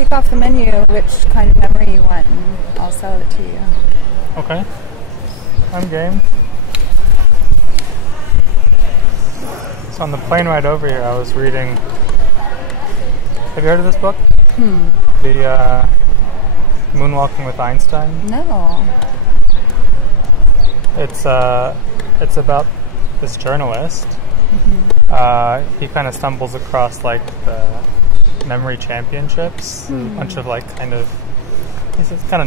pick off the menu which kind of memory you want, and I'll sell it to you. Okay. I'm game. So on the plane ride over here, I was reading. Have you heard of this book? The Moonwalking with Einstein. No. It's about this journalist. He kind of stumbles across like the memory championships, a bunch of like these kind of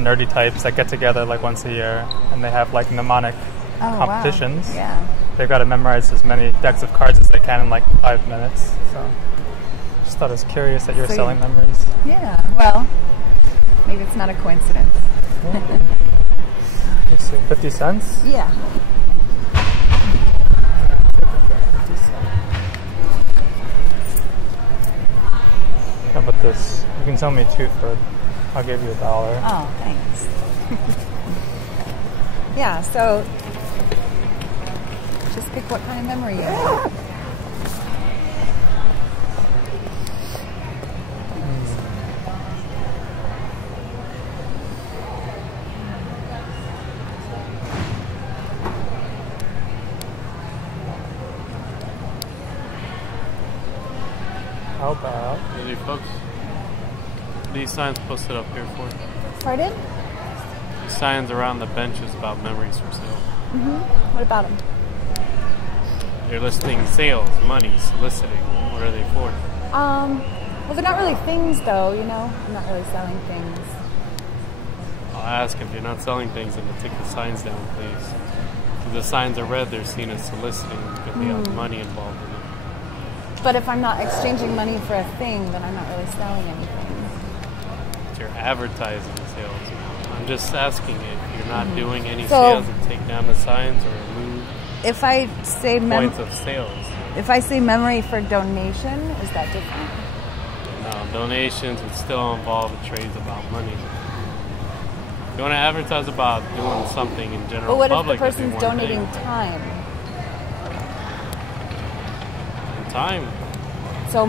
nerdy types that get together like once a year, and they have like mnemonic competitions. Wow. Yeah. They've got to memorize as many decks of cards as they can in like 5 minutes. So just thought I was curious that you're selling memories. Yeah. Well, maybe it's not a coincidence. Let's see, 50 cents? Yeah. How about this? You can sell me 2 for it. I'll give you $1. Oh, thanks. Yeah, so just pick what kind of memory you want. How about Really, folks? What are these signs posted up here for? Pardon? These signs around the benches about memories for sale. What about them? They're listing sales, money, soliciting. What are they for? Well, they're not really things, though, you know? I'm not really selling things. I'll ask if you're not selling things, then to take the signs down, please. If the signs are red, they're seen as soliciting because they have money involved in it. But if I'm not exchanging money for a thing, then I'm not really selling anything. You're advertising sales. I'm just asking if you're not doing any So- sales and take down the signs or remove If I say points of sales. if I say memory for donation, is that different? No, donations would still involve trades about money. You want to advertise about doing something in general But what if the public. person's that'd be one donating thing. time? And time. So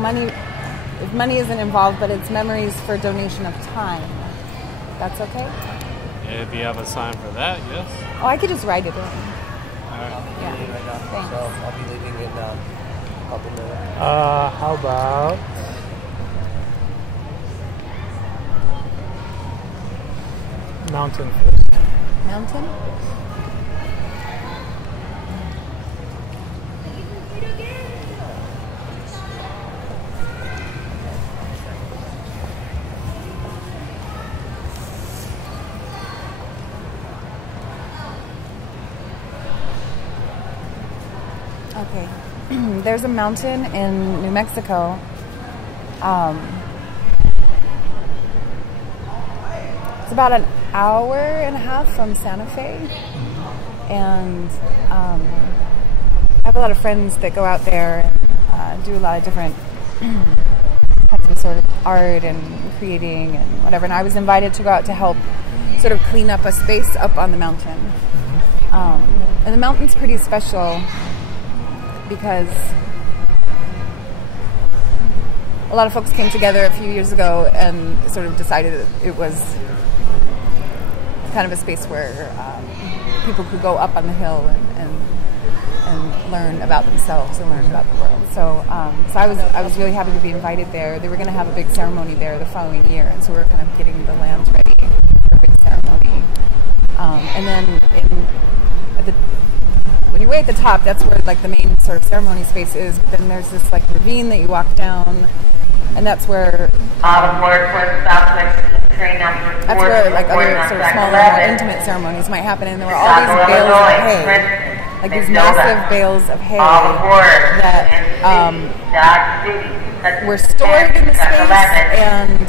if money isn't involved, but it's memories for donation of time, that's okay? If you have a sign for that, yes. Oh, I could just write it in. All right. Yeah. Thanks. So I'll be leaving in a couple minutes. how about mountain first? Mountain? Okay. There's a mountain in New Mexico. It's about an hour and a half from Santa Fe. And I have a lot of friends that go out there and do a lot of different kinds of sort of art and creating and whatever. And I was invited to go out to help sort of clean up a space up on the mountain. And the mountain's pretty special because a lot of folks came together a few years ago and sort of decided that it was kind of a space where people could go up on the hill and learn about themselves and learn about the world. So I was really happy to be invited there. They were going to have a big ceremony there the following year, and so we were kind of getting the land ready for a big ceremony. And then when you're way at the top, that's where like the main sort of ceremony space is. But then there's this like ravine that you walk down, and that's where like other sort of smaller, more intimate ceremonies might happen. And there were all these bales of hay, like these massive bales of hay that were stored in the space, and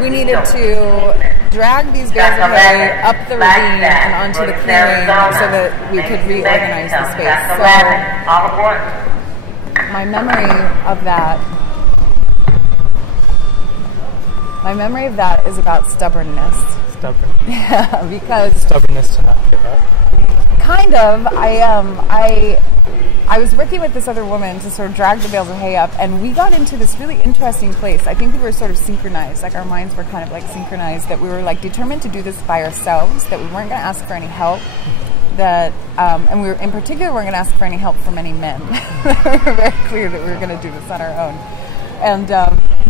we needed to drag these bales of hay up the ravine and onto the clearing so that we could reorganize the space. So my memory of that is about stubbornness. Stubborn. Yeah, because Stubbornness to not give up. kind of I was working with this other woman to sort of drag the bales of hay up, and we got into this really interesting place. I think we were sort of synchronized, like our minds were kind of like synchronized, that we were like determined to do this by ourselves, that we weren't going to ask for any help, that, and we were, in particular, weren't going to ask for any help from any men. We were very clear that we were going to do this on our own. And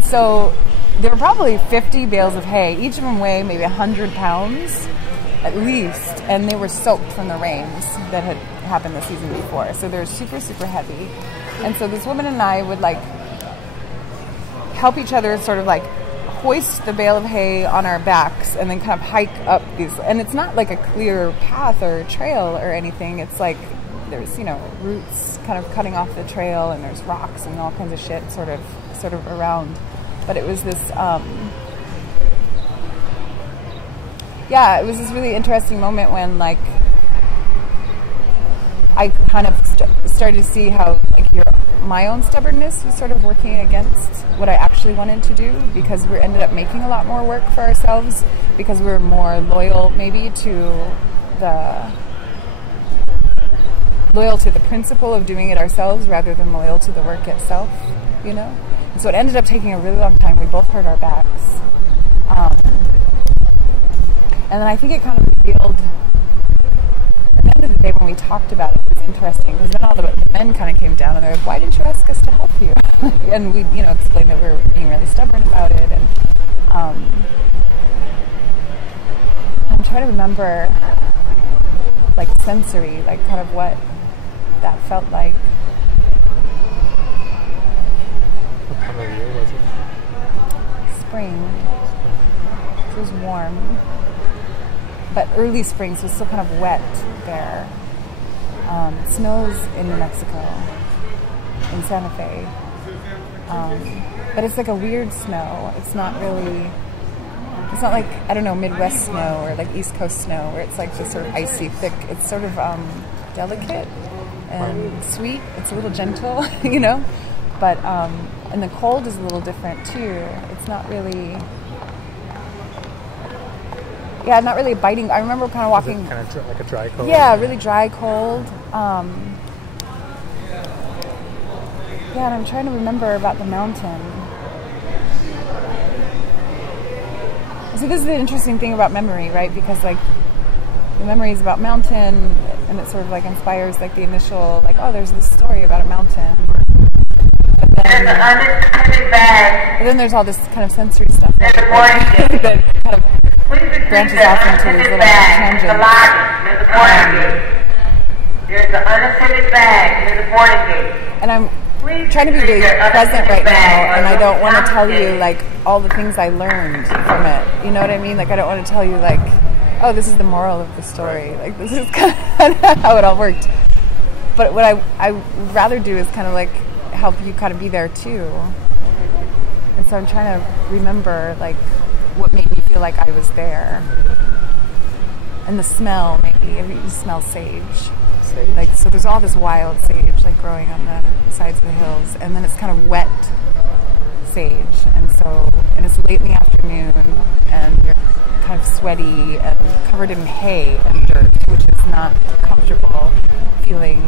so there were probably 50 bales of hay. Each of them weigh maybe 100 pounds at least, and they were soaked from the rains that had happened the season before. So they're super, super heavy. And so this woman and I would like help each other sort of like hoist the bale of hay on our backs and then kind of hike up these. And it's not like a clear path or trail or anything. It's like there's, you know, roots kind of cutting off the trail, and there's rocks and all kinds of shit sort of around. But it was this, yeah, it was this really interesting moment when like I kind of started to see how like my own stubbornness was sort of working against what I actually wanted to do, because we ended up making a lot more work for ourselves because we were more loyal maybe to the principle of doing it ourselves rather than loyal to the work itself, you know? And so it ended up taking a really long time. We both hurt our backs. And then I think it kind of revealed, at the end of the day when we talked about it, it was interesting, because then all the men kind of came down and they're like, why didn't you ask us to help you? And we, you know, explained that we were being really stubborn about it. And I'm trying to remember, like, sensory, like, kind of what that felt like. What time of year was it? Spring. It was warm. But early spring, so it's still kind of wet there. It snows in New Mexico, in Santa Fe. But it's like a weird snow. It's not really, it's not like, I don't know, Midwest snow or like East Coast snow where it's like just sort of icy thick. It's sort of delicate and sweet. It's a little gentle, you know? But, and the cold is a little different too. It's not really... Yeah, not really biting. I remember kind of walking... Kind of like a dry cold? Yeah, really dry cold. Yeah, and I'm trying to remember about the mountain. So this is the interesting thing about memory, right? Because like the memory is about mountain, and it sort of like inspires like the initial, like, oh, there's this story about a mountain. But then there's all this kind of sensory stuff that kind of branches off into these little tangents. There's the unattended bag near the boarding gate. And I'm trying to be really present right now, and I don't want to tell you like all the things I learned from it. You know what I mean? Like I don't want to tell you like, oh, this is the moral of the story. Like this is kind of how it all worked. But what I would rather do is kind of like help you kind of be there too. And so I'm trying to remember like what made me feel like I was there. And the smell, maybe. You smell sage. Like, so there's all this wild sage like growing on the sides of the hills, and then it's kind of wet sage, and it's late in the afternoon, and you're kind of sweaty and covered in hay and dirt, which is not comfortable feeling.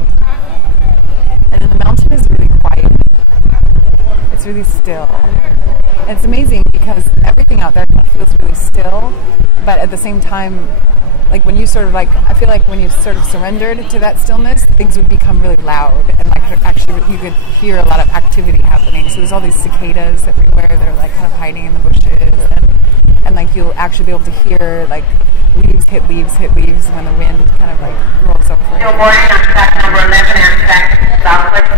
And then the mountain is really quiet. It's really still. And it's amazing because everything out there kind of feels really still, but at the same time, like when you sort of like, I feel like when you sort of surrendered to that stillness, things would become really loud, and like actually you could hear a lot of activity happening. So there's all these cicadas everywhere that are like kind of hiding in the bushes, and like you'll actually be able to hear like leaves hit leaves when the wind kind of like rolls over. Still boarding on track number 11 and track Southwest.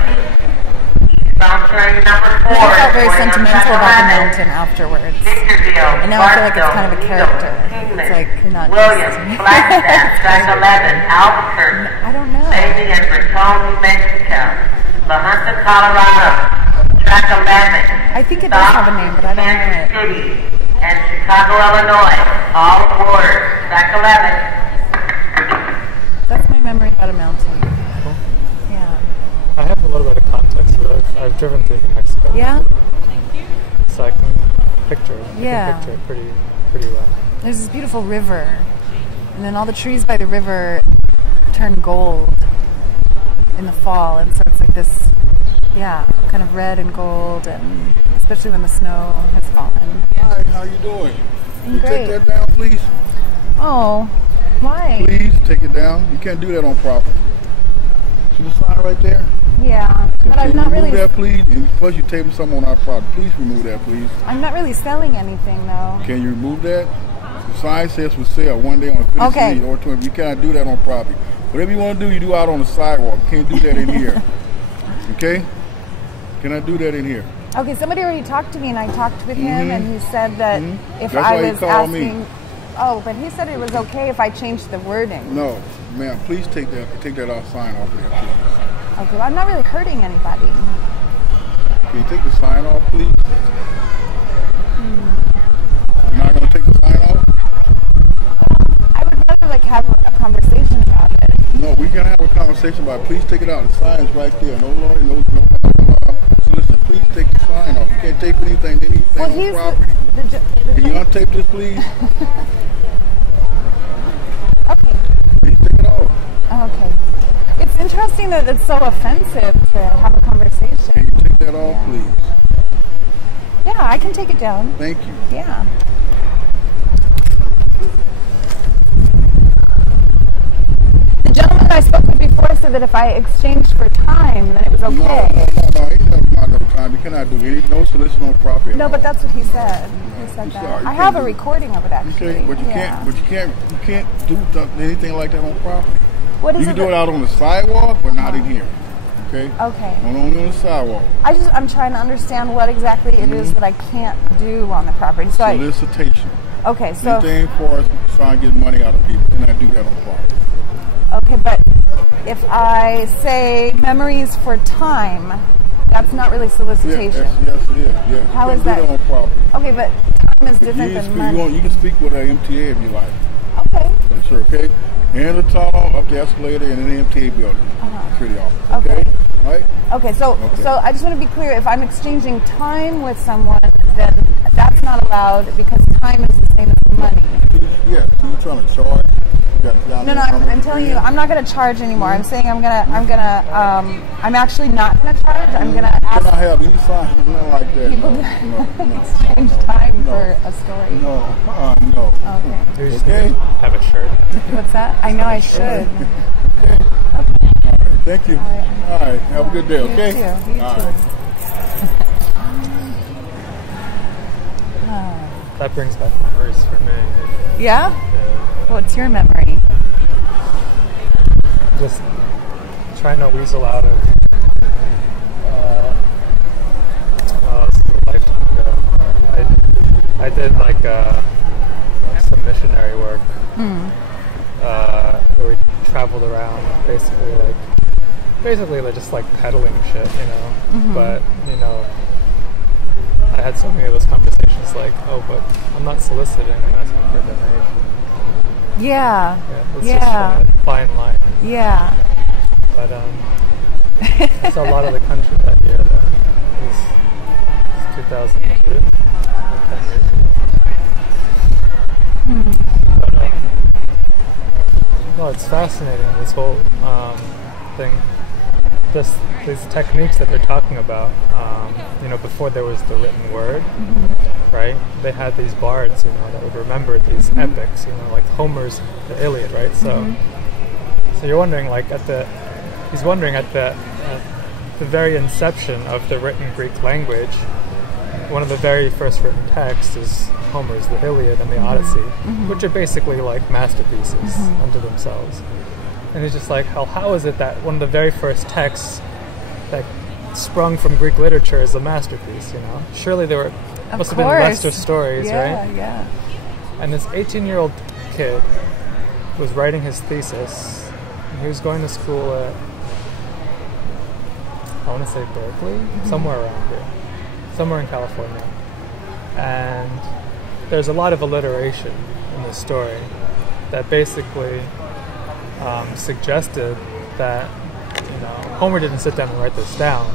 Bound train number 4. I felt very sentimental about the mountain afterwards. And now I feel like it's kind of a character. It's like not Williams, Flagstaff, track 11, Albuquerque. I don't know. Staging in Raton, New Mexico. La Junta, Colorado. Track 11. I think it does have a name, but I don't know it. Kansas City and Chicago, Illinois. All aboard. Track 11. That's my memory about a mountain. I have a little bit of context, but I've driven through New Mexico. Yeah? So I can picture it. Yeah. I can picture it pretty well. There's this beautiful river, and then all the trees by the river turn gold. in the fall, and so it's like this, kind of red and gold, and especially when the snow has fallen. Hi, how you doing? Can you Great. take that down, please? Oh, why? Please take it down. You can't do that on property. See the sign right there? Yeah, but Can I'm you not remove really. that, please? And plus, you're taping something on our property. Please remove that, please. I'm not really selling anything though. Can you remove that? The sign says for sale one day on a Okay. street or 20. You cannot do that on property. Whatever you want to do, you do out on the sidewalk. You can't do that in here. Okay? Cannot do that in here. Okay, somebody already talked to me, and I talked with him, and he said that if That's I why he was called me. asking. Oh, but he said it was okay if I changed the wording. No, ma'am. Please take that off sign off of there, please. Okay, well, I'm not really hurting anybody. Can you take the sign off, please? You're not going to take the sign off? I would rather have a conversation about it. No, we can have a conversation about it. Please take it out. The sign is right there. No longer, no. So listen, please take the sign off. You can't tape anything Well, on he's property. Can you untape this, please? Okay. Please take it off. Okay. It's interesting that it's so offensive to have a conversation. Can you take that off, please? Yeah, I can take it down. Thank you. Yeah. The gentleman I spoke with before said that if I exchanged for time, then it was okay. No. Ain't nothing about no time. You cannot do no soliciting on property. No, but that's what he said. He said that. sorry, you I have a can't do it. recording of it actually. Okay, but you Yeah. can't do anything like that on property. What is You can do it that- out on the sidewalk, but not in here. Okay? Okay. Only on the sidewalk. I'm trying to understand what exactly it is that I can't do on the property. So Solicitation. okay, so Anything for us trying to get money out of people. You cannot do that on property. okay, but if I say memories for time, that's not really solicitation. Yes, it is. Yeah. How you is can't do that? that on property. Okay, but time is different You than can money. you can speak with an MTA if you like. Okay. Yes, sir, okay? In the tunnel, up the escalator, and in the MTA building. Security office. Okay. All right? Okay, so Okay. so I just want to be clear. If I'm exchanging time with someone, then that's not allowed because time is the same as money. Yeah, so you trying to charge? No, I'm telling you, I'm not going to charge anymore. I'm saying I'm actually not going to charge. I'm going to Can I ask have any sign? Nothing like that. people No, to no, exchange no, time no. for a story. No, no. Okay. You just Okay. need to have a shirt. What's that? I know I should. All right, thank you. All right, have a good day, okay? too, you All too. right. That brings back memories for me. Yeah? Yeah. What's your memory? Just trying to weasel out of. This is a lifetime ago. I did some missionary work where we traveled around, basically just peddling shit, you know. But I had so many of those conversations, but I'm not soliciting, I'm asking for a donation. Yeah. It's just a fine line. Yeah. But so a lot of the country that year, though, was 2002, 10 years ago. But no, it's fascinating, this whole thing. These techniques that they're talking about, before there was the written word, right? They had these bards, that would remember these epics, like Homer's the Iliad, right? So you're wondering, he's wondering at the very inception of the written Greek language, one of the very first written texts is Homer's the Iliad and the Odyssey, which are basically masterpieces unto themselves. And he's just how is it that one of the very first texts that sprung from Greek literature is a masterpiece, Surely there must have been lesser stories, right? Yeah. And this 18-year-old kid was writing his thesis, and he was going to school at, I want to say Berkeley, somewhere around here, somewhere in California. And there's a lot of alliteration in this story that basically suggested that Homer didn't sit down and write this down.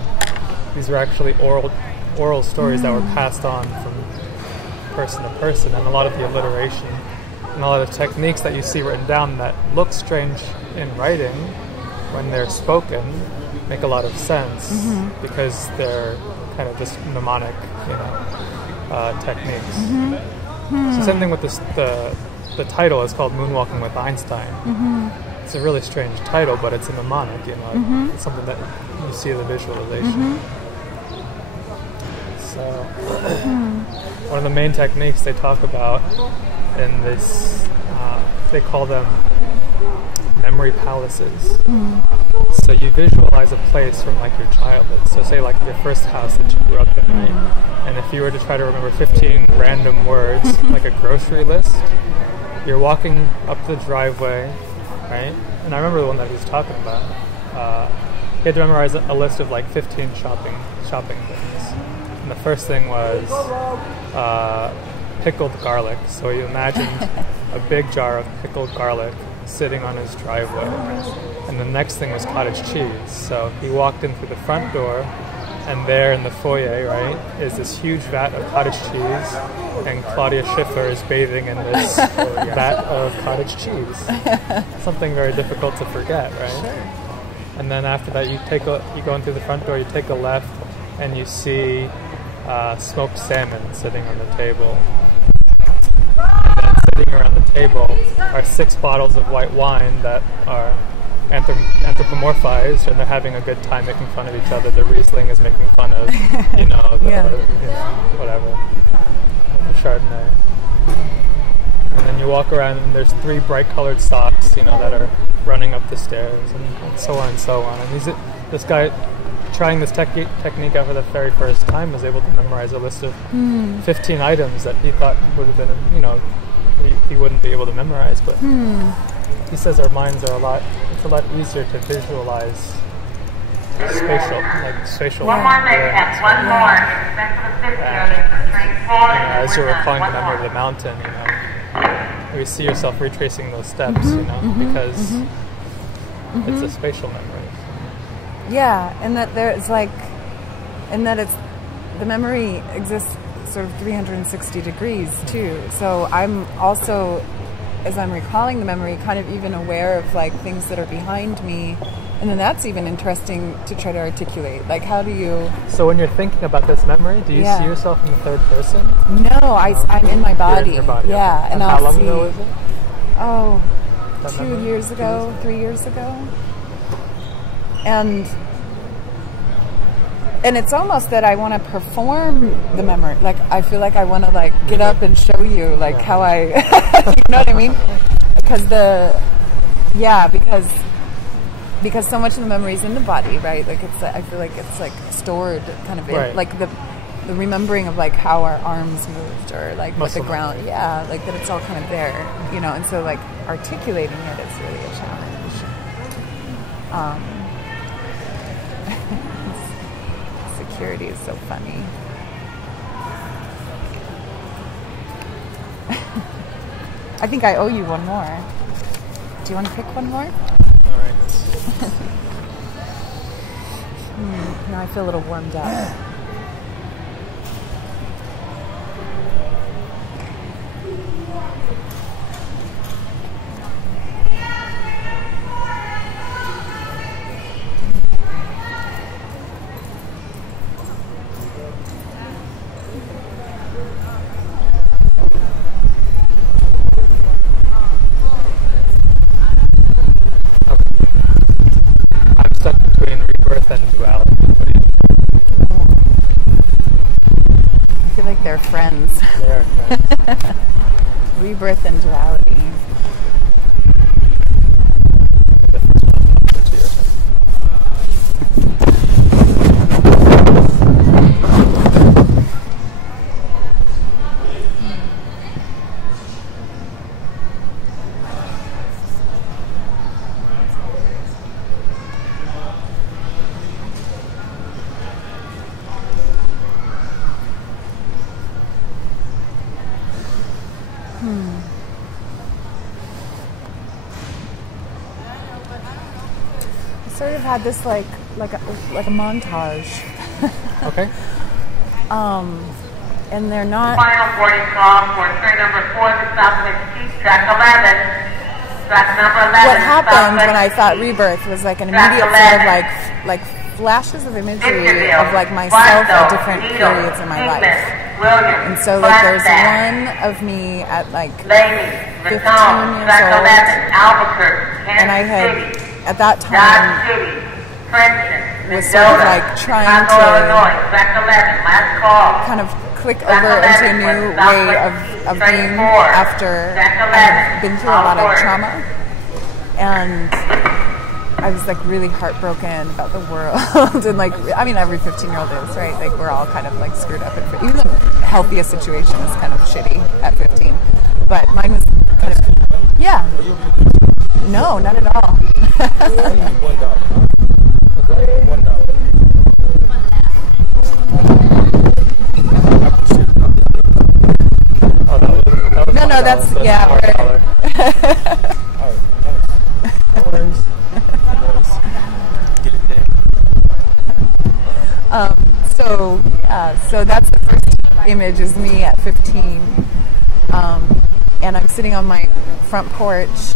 These were actually oral stories that were passed on from person to person, and a lot of the alliteration and a lot of techniques that you see written down that look strange in writing when they're spoken, make a lot of sense because they're kind of just mnemonic, techniques. So same thing with this, the title is called Moonwalking with Einstein. It's a really strange title, but it's a mnemonic, it's something that you see in the visualization. So one of the main techniques they talk about in this, they call them memory palaces. So you visualize a place from like your childhood. So say like your first house that you grew up in, right? And if you were to try to remember 15 random words, like a grocery list, you're walking up the driveway, right? And I remember the one that he was talking about. He had to memorize a list of like 15 shopping things. And the first thing was pickled garlic. So he imagined a big jar of pickled garlic sitting on his driveway. And the next thing was cottage cheese. So he walked in through the front door, and there in the foyer, right, is this huge vat of cottage cheese, and Claudia Schiffer is bathing in this vat of cottage cheese. Something very difficult to forget, right? Sure. And then after that, you go in through the front door, you take a left, and you see smoked salmon sitting on the table. And then sitting around the table are 6 bottles of white wine that are anthropomorphized, and they're having a good time making fun of each other. The Riesling is making fun of, whatever, the Chardonnay. And then you walk around, and there's 3 bright-colored socks, that are running up the stairs, and so on and so on. And this guy, trying this technique out for the very first time, was able to memorize a list of 15 items that he thought would have been, he wouldn't be able to memorize. But he says our minds are it's a lot easier to visualize spatial. One more next, one more. As you're recalling the memory of the mountain, you see yourself retracing those steps, because it's a spatial memory. Yeah, and that the memory exists sort of 360 degrees too. So I'm also, as I'm recalling the memory, kind of even aware of like things that are behind me, and then that's even interesting to try to articulate. Like, how do you? So when you're thinking about this memory, do you see yourself in the third person? No, I'm in my body. You're in your body. Yeah, and how long ago was it? Oh, that 2 memory? years ago, 3 years ago. And it's almost that I want to perform the memory. Like, I feel like I want to like get up and show you like how I, you know what I mean? Because so much of the memory is in the body, right? Like I feel like it's like stored kind of in, like the remembering of like how our arms moved, or like what the ground, like that it's all kind of there, and so like articulating it is really a challenge. Security is so funny. I think I owe you one more. Do you want to pick one more? All right. Now I feel a little warmed up. They're friends. They are friends. Rebirth and duality. Sort of had this like a montage. Okay. And they're not. Final boarding call for train number 4 to Southwest East, track 11. what happened when I thought rebirth was like an immediate sort of like flashes of imagery of like myself at different periods in my life. And so like there's one of me at like 15 years old, and I had at that time was sort of like trying to kind of click over into a new way of being after I've been through a lot of trauma. And I was like really heartbroken about the world. And like, I mean, every 15-year-old is, right? Like we're all kind of like screwed up. Even the healthiest situation is kind of shitty at 15. But mine was kind of, yeah. No, not at all. No, that's yeah. So that's the first image is me at 15, and I'm sitting on my front porch,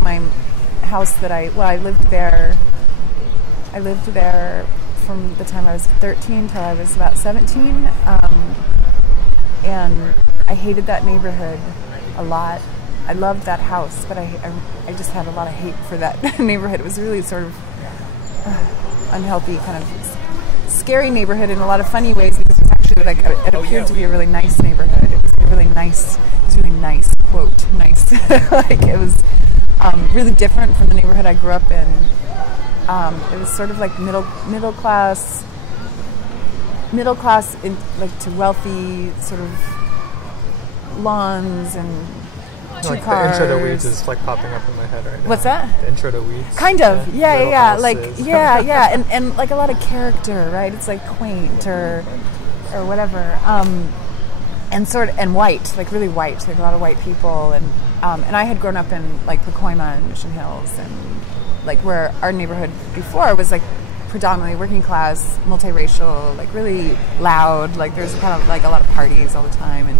my house that I lived there. I lived there from the time I was 13 till I was about 17, and I hated that neighborhood a lot. I loved that house, but I just had a lot of hate for that neighborhood. It was really sort of unhealthy, kind of scary neighborhood in a lot of funny ways, because it was actually like it appeared to be a really nice neighborhood. It was really nice. It was really nice. Quote nice. Like it was really different from the neighborhood I grew up in. It was sort of like middle class in like to wealthy sort of lawns and two like cars. The intro to Weeds is like popping up in my head right now. What's that? The intro to Weeds. Kind of, yeah. Like, houses. yeah, and like a lot of character, right? It's like quaint or whatever, and white, like really white, like a lot of white people, and I had grown up in like Pacoima and Mission Hills, and like where our neighborhood before was like predominantly working class, multiracial, like really loud, like there's kind of like a lot of parties all the time, and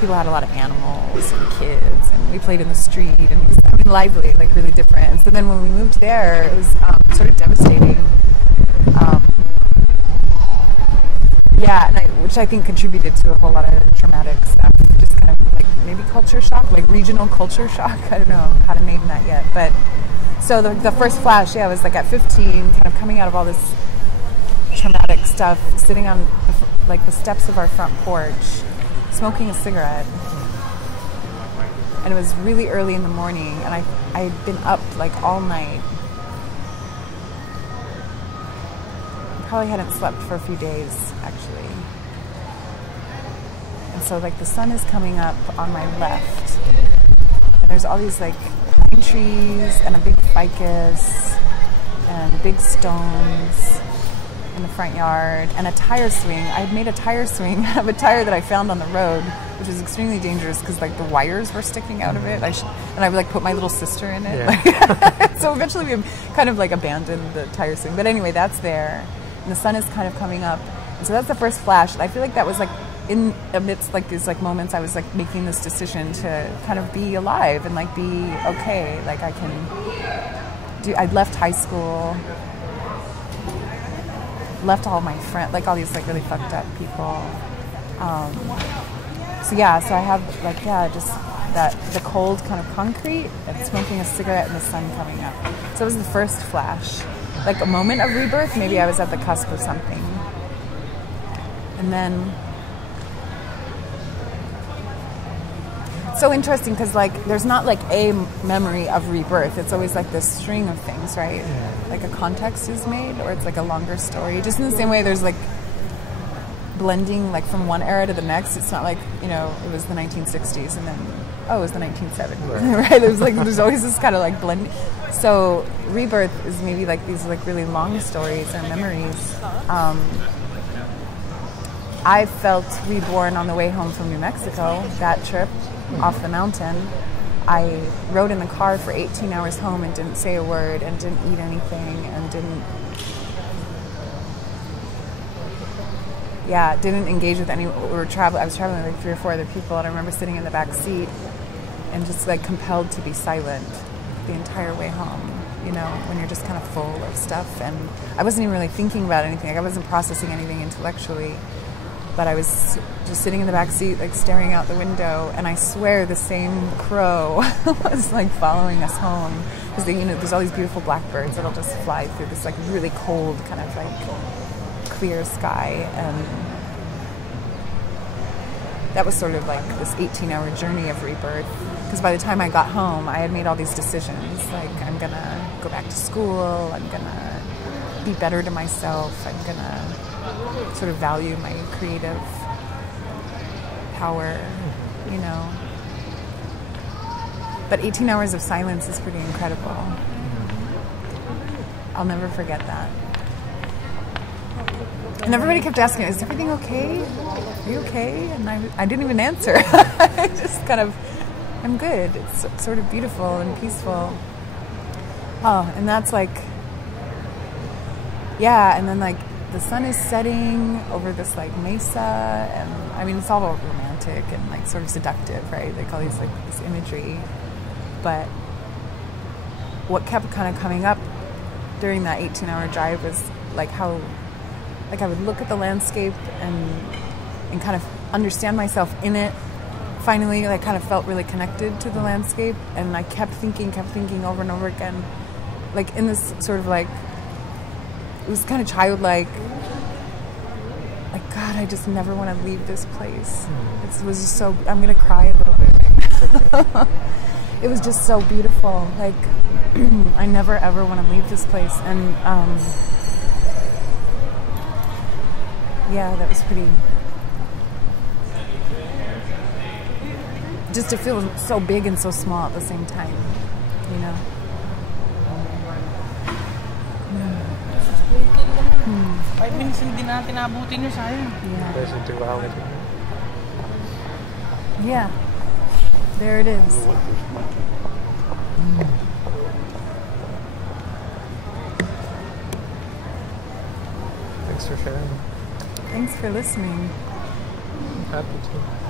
people had a lot of animals and kids, and we played in the street, and it was, I mean, lively, like really different. And so then when we moved there, it was sort of devastating. Which I think contributed to a whole lot of traumatic stuff. Just kind of like maybe culture shock, like regional culture shock. I don't know how to name that yet. But so the first flash, was like at 15, kind of coming out of all this traumatic stuff, sitting on the steps of our front porch, smoking a cigarette. And it was really early in the morning, and I had been up like all night. Probably hadn't slept for a few days, actually. And so like the sun is coming up on my left, and there's all these like pine trees and a big ficus and big stones in the front yard, and a tire swing. I had made a tire swing out of a tire that I found on the road, which was extremely dangerous because like the wires were sticking out of it. And I would like put my little sister in it. Yeah. So eventually we kind of like abandoned the tire swing. But anyway, that's there, and the sun is kind of coming up, and so that's the first flash. And I feel like that was like in amidst like these like moments I was like making this decision to kind of be alive and like be okay. Like I can do. I'd left high school. Left all my friends, like all these like really fucked up people. So I have like just that the cold kind of concrete and smoking a cigarette and the sun coming up. So it was the first flash, like a moment of rebirth. Maybe I was at the cusp of something, and then so interesting because like there's not like a memory of rebirth. It's always like this string of things, right? Yeah. Like a context is made, or it's like a longer story. Just in the same way, there's like blending like from one era to the next. It's not like it was the 1960s and then it was the 1970s, right? There's like there's always this kind of like blend. So rebirth is maybe like these like really long stories or memories. I felt reborn on the way home from New Mexico. That trip. Off the mountain, I rode in the car for 18 hours home and didn't say a word and didn't eat anything and didn't engage with any. I was traveling with like 3 or 4 other people, and I remember sitting in the back seat and just like compelled to be silent the entire way home. You know, when you're just kind of full of stuff, and I wasn't even really thinking about anything. Like I wasn't processing anything intellectually, but I was just sitting in the back seat, like staring out the window, and I swear the same crow was like following us home, because you know, there's all these beautiful blackbirds that'll just fly through this like really cold kind of like clear sky, and that was sort of like this 18-hour journey of rebirth. Because by the time I got home, I had made all these decisions, like I'm gonna go back to school, I'm gonna be better to myself, I'm gonna sort of value my creative power, you know. But 18 hours of silence is pretty incredible. I'll never forget that. And everybody kept asking, is everything okay? Are you okay? And I didn't even answer. I just kind of, I'm good. It's sort of beautiful and peaceful. Oh, and that's like, yeah, and then like the sun is setting over this like mesa, and I mean, it's all romantic and like sort of seductive, right? Like all these like this imagery. But what kept kind of coming up during that 18-hour drive was like how, like I would look at the landscape and kind of understand myself in it. Finally, I kind of felt really connected to the landscape, and I kept thinking over and over again, like in this sort of like, it was kind of childlike, like, God, I just never want to leave this place. It was just so, I'm going to cry a little bit. It was just so beautiful. Like, I never ever want to leave this place. And yeah, that was pretty, just to feel so big and so small at the same time, you know. Five minutes hindi natin abutin yun, sayang. There's a duality. Yeah, there it is. Thanks for sharing. Thanks for listening. I'm happy to.